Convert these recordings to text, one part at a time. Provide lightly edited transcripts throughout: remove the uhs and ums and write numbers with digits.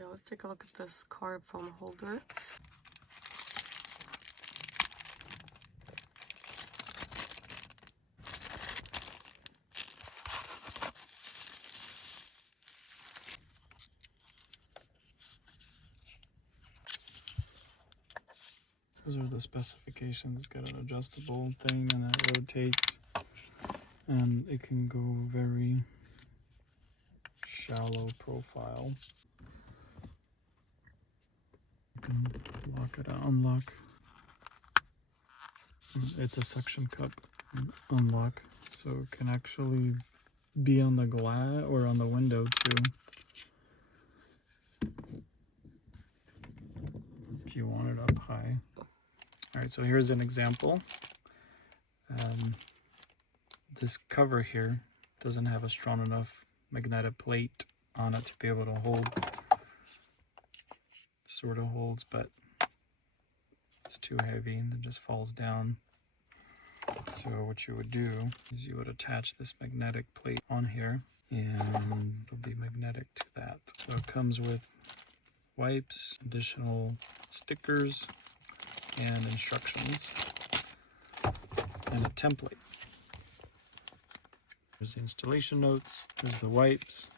Okay, let's take a look at this card phone holder. Those are the specifications. It's got an adjustable thing and it rotates, and it can go very shallow profile. You can lock it out, unlock. It's a suction cup unlock, so it can actually be on the glass or on the window too, if you want it up high. All right, so here's an example. This cover here doesn't have a strong enough magnetic plate on it to be able to hold. Sort of holds, but it's too heavy and it just falls down. So what you would do is you would attach this magnetic plate on here, and it'll be magnetic to that. So it comes with wipes, additional stickers, and instructions, and a template. There's the installation notes, there's the wipes,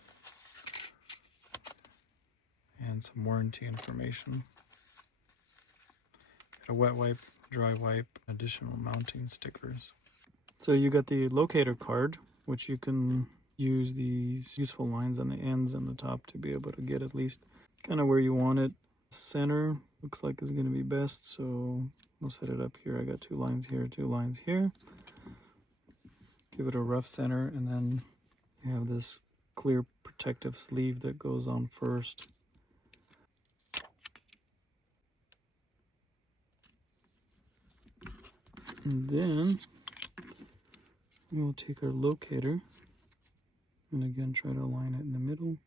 and some warranty information. Got a wet wipe, dry wipe, additional mounting stickers. So you got the locator card, which you can use these useful lines on the ends and the top to be able to get at least kind of where you want it. Center looks like is going to be best, so we'll set it up here. I got 2 lines here, 2 lines here. Give it a rough center, and then you have this clear protective sleeve that goes on first. And then we'll take our locator and again try to align it in the middle.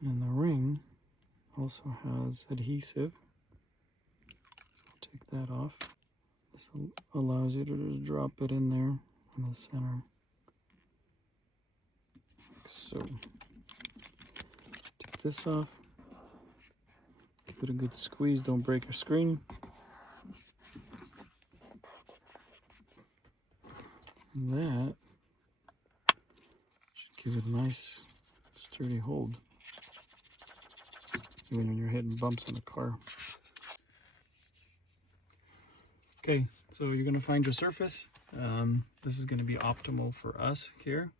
And the ring also has adhesive, so we'll take that off. This allows you to just drop it in there in the center, like so. Take this off, give it a good squeeze, don't break your screen. And that should give it a nice sturdy hold, even when you're hitting bumps in the car. Okay, so you're going to find your surface. This is going to be optimal for us here,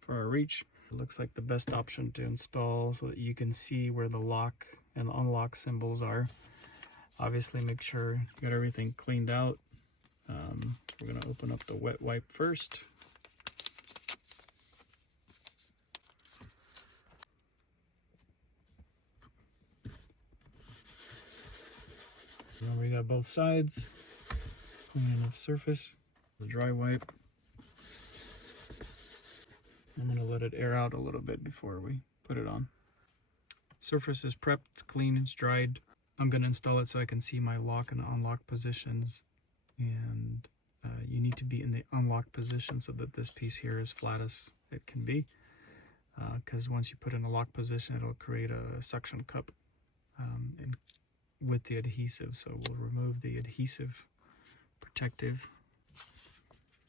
for our reach. It looks like the best option to install so that you can see where the lock and unlock symbols are. Obviously make sure you got everything cleaned out. We're going to open up the wet wipe first. Now we got both sides. Clean enough surface. The dry wipe. I'm going to let it air out a little bit before we put it on. Surface is prepped, it's clean, it's dried. I'm going to install it so I can see my lock and unlock positions. And you need to be in the unlock position so that this piece here is flat as it can be. Because once you put in a lock position, it'll create a suction cup with the adhesive. So we'll remove the adhesive protective.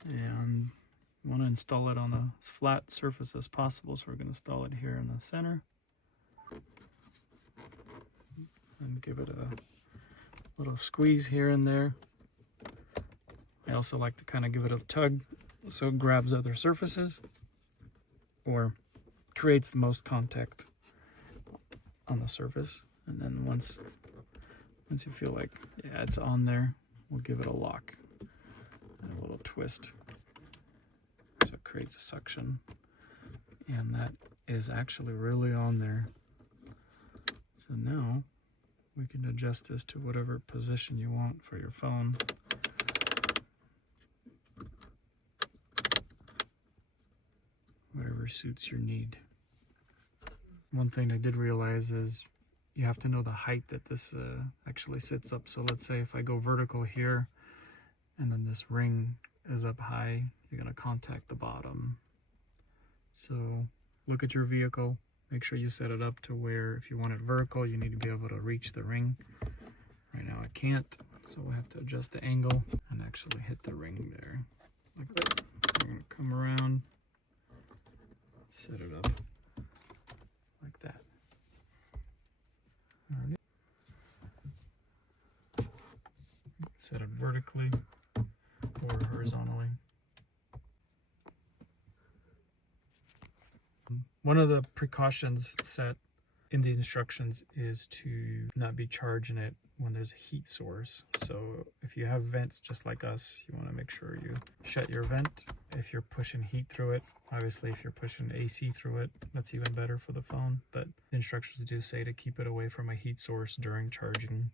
And we want to install it on as flat surface as possible. So we're going to install it here in the center. And give it a little squeeze here and there. I also like to kind of give it a tug so it grabs other surfaces or creates the most contact on the surface. And then once you feel like, yeah, it's on there, we'll give it a lock and a little twist. So it creates a suction. And that is actually really on there. So now we can adjust this to whatever position you want for your phone. Whatever suits your need. One thing I did realize is you have to know the height that this actually sits up. So let's say if I go vertical here and then this ring is up high, you're going to contact the bottom. So look at your vehicle, Make sure you set it up to where if you want it vertical, you need to be able to reach the ring. Right now I can't, so we'll have to adjust the angle and actually hit the ring there. Like that. We're going to come around, set it up like that. Alright. Set it vertically or horizontally. One of the precautions set in the instructions is to not be charging it when there's a heat source. So if you have vents just like us, you want to make sure you shut your vent. If you're pushing heat through it, obviously if you're pushing AC through it, that's even better for the phone. But the instructions do say to keep it away from a heat source during charging